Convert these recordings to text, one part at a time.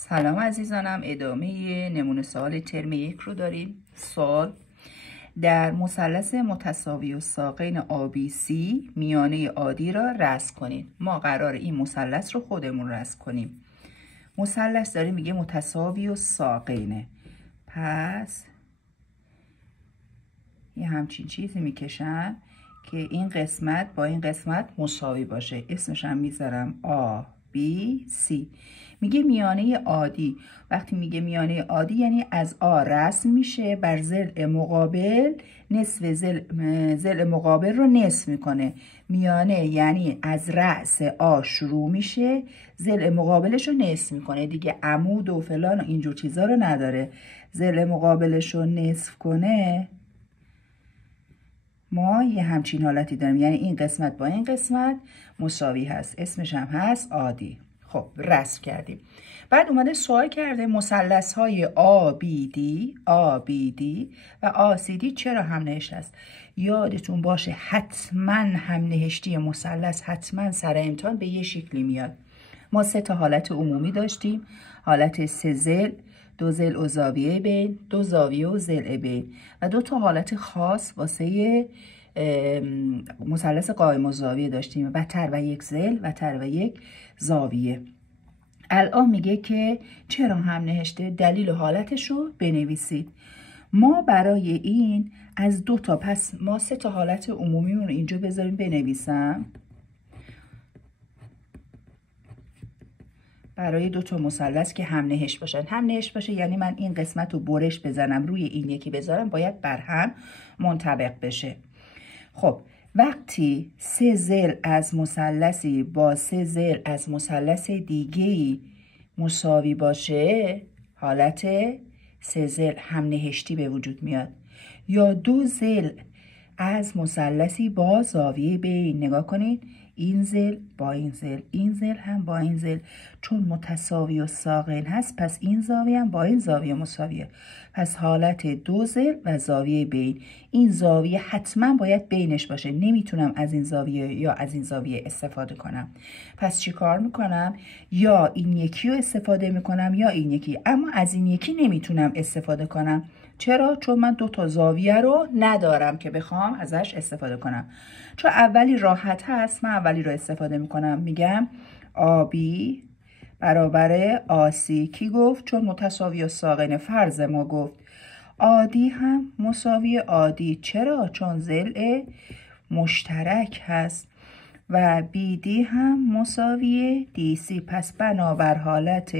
سلام عزیزانم، ادامه نمونه سوال ترم 1 رو داریم. سوال: در مثلث متساوی الساقین ABC میانه عادی را رسم کنید. ما قرار این مثلث رو خودمون رسم کنیم. مثلث داره میگه متساوی الساقینه، پس یه همچین چیزی میکشن که این قسمت با این قسمت مساوی باشه. اسمش هم میذارم ABC. میگه میانه عادی. وقتی میگه میانه عادی یعنی از آ رسم میشه، بر ضلع مقابل نصف ضلع مقابل رو نصف میکنه. میانه یعنی از رأس آ شروع میشه، ضلع مقابلش رو نصف میکنه. دیگه عمود و فلان و اینجور چیزا رو نداره. ضلع مقابلش رو نصف کنه. ما یه همچین حالتی داریم، یعنی این قسمت با این قسمت مساوی هست. اسمش هم هست عادی. خب رسم کردیم. بعد اومده سوال کرده مثلث های ABD و ACD چرا هم نهشت است؟ یادتون باشه حتما هم نهشتی مثلث حتما سر امتحان به یه شکلی میاد. ما 3 تا حالت عمومی داشتیم: حالت 3 ضلع، 2 ضلع و زاویه بین، 2 زاویه و ضلع بین، و 2 تا حالت خاص واسه مثلث قائم الزاویه داشتیم: وتر و 1 ضلع، وتر و 1 زاویه. الان میگه که چرا هم نهشته؟ دلیل و حالتش رو بنویسید. ما برای این از 2 تا، پس ما 3 تا حالت عمومی رو اینجا بذاریم بنویسم. برای 2 تا مثلث که هم نهشت باشن. هم نهشت باشه یعنی من این قسمت رو برش بزنم روی این یکی بذارم، باید بر هم منطبق بشه. خب وقتی 3 ضلع از مثلثی با 3 ضلع از مثلث دیگه‌ای مساوی باشه، حالت 3 ضلع هم نهشتی به وجود میاد. یا 2 ضلع از مثلثی با زاویه بین. نگاه کنید، این ضلع با این ضلع، این ضلع هم با این ضلع، چون متساوی الساقین هست پس این زاویه هم با این زاویه مساویه. پس حالت 2 ضلع و زاویه بین. این زاویه حتما باید بینش باشه، نمیتونم از این زاویه یا از این زاویه استفاده کنم. پس چی کار میکنم؟ یا این یکی رو استفاده میکنم یا این یکی، اما از این یکی نمیتونم استفاده کنم. چرا؟ چون من 2 تا زاویه رو ندارم که بخوام ازش استفاده کنم. چون اولی راحت هست، من اولی رو استفاده میکنم. میگم AB برابر AC. کی گفت؟ چون متساوی الساقین. فرض ما گفت عادی هم مساوی عادی. چرا؟ چون ضلع مشترک هست. و BD هم مساوی DC. پس بنابر حالت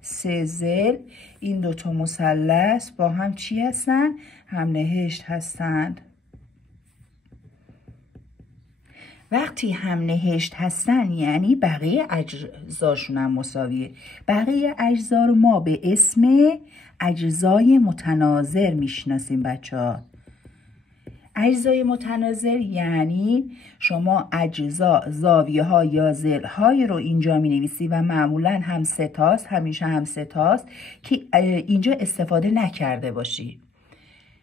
3 ضلع این 2 تا مثلث با هم چی هستن؟ هم نهشت هستند. وقتی هم نهشت هستن یعنی بقیه اجزاشون هم مساویه. بقیه اجزا رو ما به اسم اجزای متناظر میشناسیم بچه ها. اجزای متناظر یعنی شما اجزا، زاویه ها یا ضلع های رو اینجا می نویسی و معمولا هم 3 تاست، همیشه هم 3 تاست که اینجا استفاده نکرده باشی.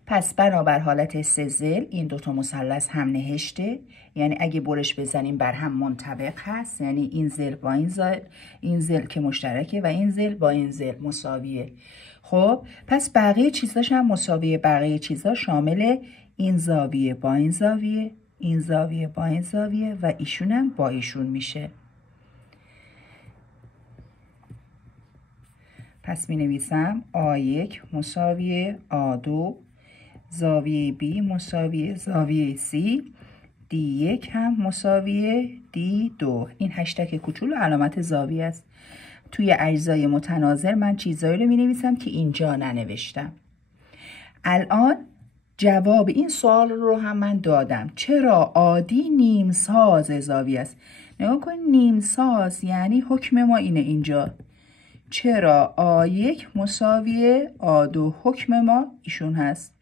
پس بنابر حالت 3 ضلع این 2 تا مثلث هم نهشته، یعنی اگه برش بزنیم بر هم منطبق هست، یعنی این ضلع با این ضلع، این ضلع که مشترکه و این ضلع با این ضلع مساویه. خب پس بقیه چیزاش هم مساویه. بقیه چیزا شامل این زاویه با این زاویه، این زاویه با این زاویه و ایشون هم با ایشون میشه. پس می نویسم A1 مساوی A2، زاویه B مساوی زاویه C، D1 هم مساوی D2. این هشتگ کوچولو علامت زاویه است. توی اجزای متناظر من چیزایی رو می نویسم که اینجا ننوشتم. الان جواب این سوال رو هم من دادم. چرا عادی نیم ساز زاویه است؟ نگاه کن، نیم ساز یعنی حکم ما اینه اینجا. چرا A1 مساوی A2؟ حکم ما ایشون هست.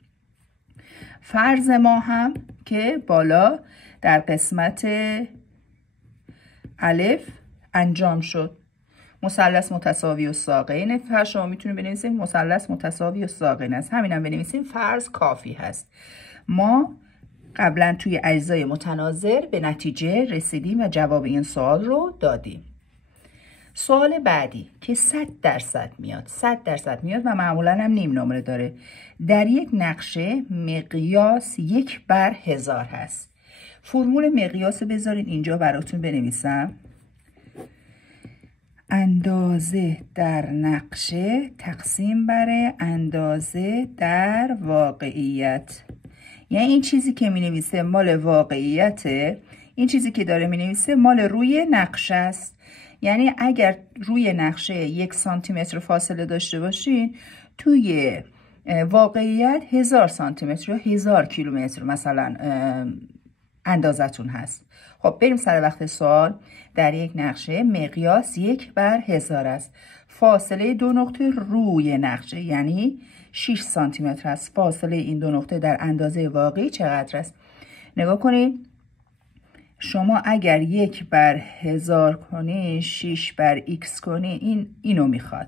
فرض ما هم که بالا در قسمت الف انجام شد. مثلث متساوی الساقین. فرض شما میتونید بنویسید مثلث متساوی الساقین است. همینم بنویسیم، فرض کافی هست. ما قبلا توی اجزای متناظر به نتیجه رسیدیم و جواب این سوال رو دادیم. سوال بعدی که 100% میاد 100% میاد و معمولا هم نیم نمره داره. در یک نقشه مقیاس 1/1000 هست. فرمول مقیاس بذارین اینجا براتون بنویسم. اندازه در نقشه تقسیم بر اندازه در واقعیت. یعنی این چیزی که می نویسه مال واقعیته، این چیزی که داره می نویسه مال روی نقشه است. یعنی اگر روی نقشه 1 سانتیمتر فاصله داشته باشین، توی واقعیت 1000 سانتیمتر یا 1000 کیلومتر مثلا اندازتون هست. خب بریم سر وقت سوال. در یک نقشه مقیاس 1/1000 است. فاصله دو نقطه روی نقشه یعنی 6 سانتیمتر است. فاصله این دو نقطه در اندازه واقعی چقدر است؟ نگاه کنید. شما اگر 1/1000 کنی 6/x کنی اینو میخواد.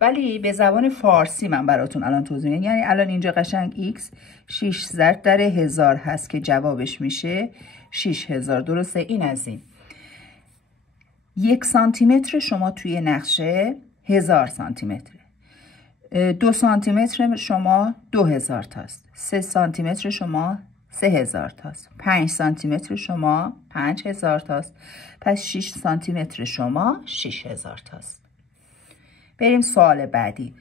ولی به زبان فارسی من براتون الان توضیح میدم. یعنی الان اینجا قشنگ x 6 ضرب در 1000 هست که جوابش میشه 6000. درسته؟ این از این. 1 سانتیمتر شما توی نقشه 1000 سانتیمتره. 2 سانتیمتر شما 2000 تاست. 3 سانتیمتر شما 3000 تاست. 5 سانتیمتر شما 5000 تاست. پس 6 سانتیمتر شما 6000 تاست. بریم سوال بعدی.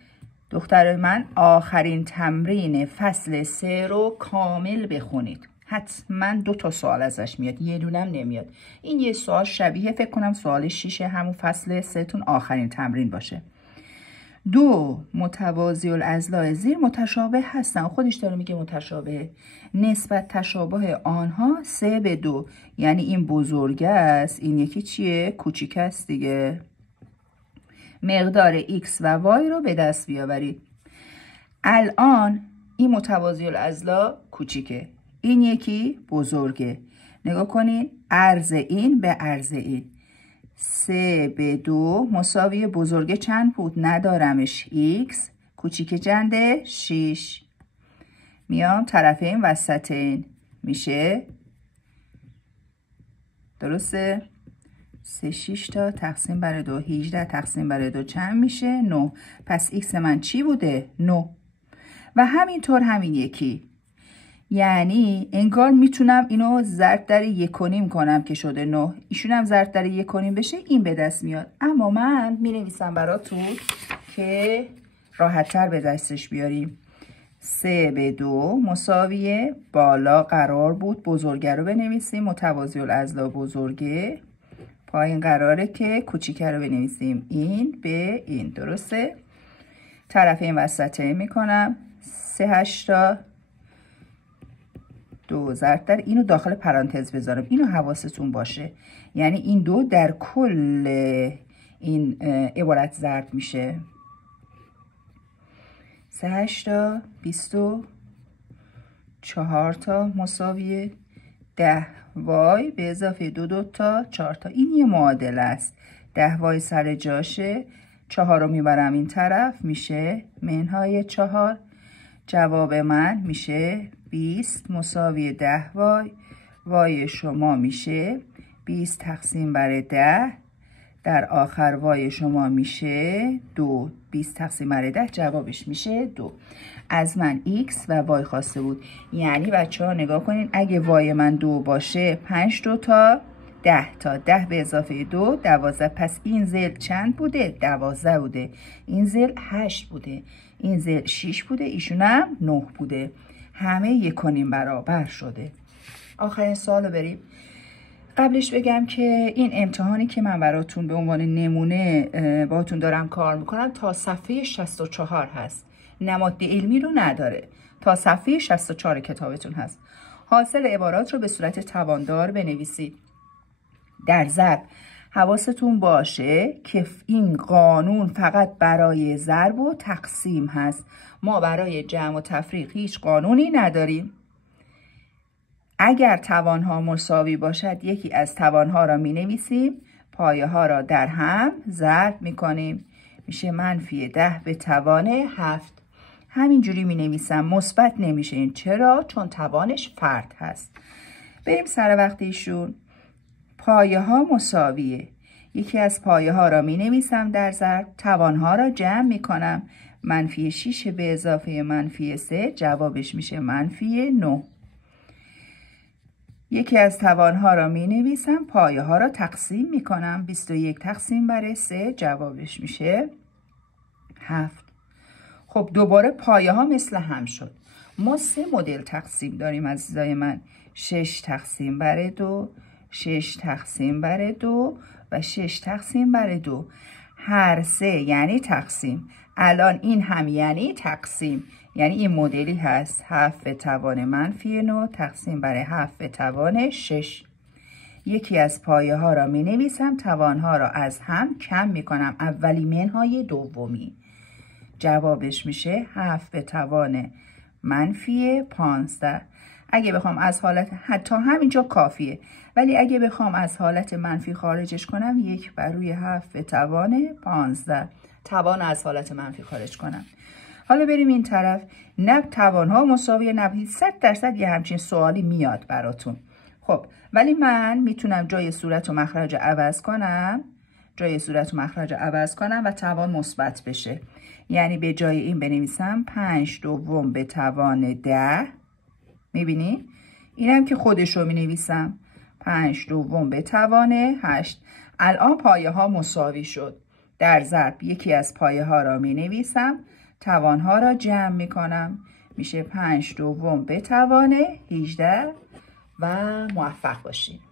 دختر من آخرین تمرین فصل 3 رو کامل بخونید. حتما 2 تا سوال ازش میاد، یه دونم نمیاد. این یه سوال شبیه فکر کنم سوال 6 همون فصل 3 تون آخرین تمرین باشه. 2 متوازی الاضلاع زیر متشابه هستن. خودش داره میگه متشابه. نسبت تشابه آنها 3:2. یعنی این بزرگه است، این یکی چیه؟ کوچیک است دیگه. مقدار x و y رو به دست بیاورید. الان این متوازی الاضلاع کوچیکه، این یکی بزرگه. نگاه کنین، عرض این به عرض این 3:2 مساوی بزرگه چند بود؟ ندارمش. x کوچیک چنده؟ 6. میام طرفین وسطین میشه، درسته؟ 3 6 تا تقسیم بر 2 18 تقسیم بر 2 چند میشه؟ 9. پس x من چی بوده؟ 9. و همینطور همین یکی. یعنی انگار میتونم اینو ضرب در 1.5 کنم که شده 9. ایشونم ضرب در 1.5 بشه، این به دست میاد. اما من مینویسم براتون که راحت تر به دستش بیاریم. 3:2 مساوی بالا قرار بود بزرگه رو بنویسیم، متوازی الاضلاع بزرگه. پایین قراره که کوچیکه رو بنویسیم، این به این. درسته؟ طرفین وسطه میکنم. 3 8 2 ضرب در اینو داخل پرانتز بذارم. اینو حواستون باشه. یعنی این 2 در کل این عبارت ضرب میشه. 3 8 24 تا مساوی 10 وای به اضافه 2 تا 4 تا. این یه معادله است. 10 وای سر جاشه، 4 رو میبرم این طرف میشه منهای 4. جواب من میشه 20 مساوی 10 وای. وای شما میشه 20 تقسیم بر 10. در آخر وای شما میشه 2. 20 تقسیم بر 10 جوابش میشه 2. از من x و وای خواسته بود. یعنی بچه ها نگاه کنین، اگه وای من 2 باشه 5 2 تا 10 تا 10 به اضافه 2 12. پس این زل چند بوده؟ 12 بوده. این زل 8 بوده. این زل 6 بوده. ایشونم 9 بوده. همه 1.5 برابر شده. آخرین سوال رو بریم. قبلش بگم که این امتحانی که من براتون به عنوان نمونه باهاتون دارم کار میکنم تا صفحه 64 هست. نماد علمی رو نداره. تا صفحه 64 کتابتون هست. حاصل عبارات رو به صورت تواندار بنویسید. در ضرب حواستون باشه که این قانون فقط برای ضرب و تقسیم هست. ما برای جمع و تفریق هیچ قانونی نداریم. اگر توانها مساوی باشد یکی از توانها را می نویسیم، پایه ها را در هم ضرب می کنیم. میشه منفی 10 به توان 7. همینجوری می نویسم، مثبت نمیشه. این چرا؟ چون توانش فرد هست. بریم سر وقت ایشون. پایه ها مساویه، یکی از پایه ها را می نویسم در ضرب، توان ها را جمع می کنم. منفی 6 به اضافه منفی 3 جوابش میشه منفی 9. یکی از توان ها را می نویسم، پایه ها را تقسیم می کنم. 21 تقسیم بر 3 جوابش میشه 7. خب دوباره پایه ها مثل هم شد. ما 3 مدل تقسیم داریم عزیزای من. 6 تقسیم بر 2، 6 تقسیم بر 2 و 6 تقسیم بر 2. هر 3 یعنی تقسیم. الان این هم یعنی تقسیم، یعنی این مدلی هست 7 به توان منفی 9 تقسیم بر 7 به توان 6. یکی از پایه ها را می نویسم، توان ها را از هم کم می کنم. اولی منهای دومی جوابش میشه 7 به توان منفی 15. اگه بخوام از حالت حتی همینجا کافیه، ولی اگه بخوام از حالت منفی خارجش کنم 1 بر روی 7 به توان 15 توان از حالت منفی خارج کنم. حالا بریم این طرف. نه توان ها مساوی نه، 100% یه همچین سوالی میاد براتون. خب ولی من میتونم جای صورت و مخرج عوض کنم، و توان مثبت بشه. یعنی به جای این بنویسم 5 دوم به توان 10. میبینی؟ اینم که خودش رو مینویسم 5 دوم به توان 8. الان پایه ها مساوی شد. در ضرب یکی از پایه ها را مینویسم، توان ها را جمع میکنم، میشه 5 دوم به توان 18 و موفق باشید.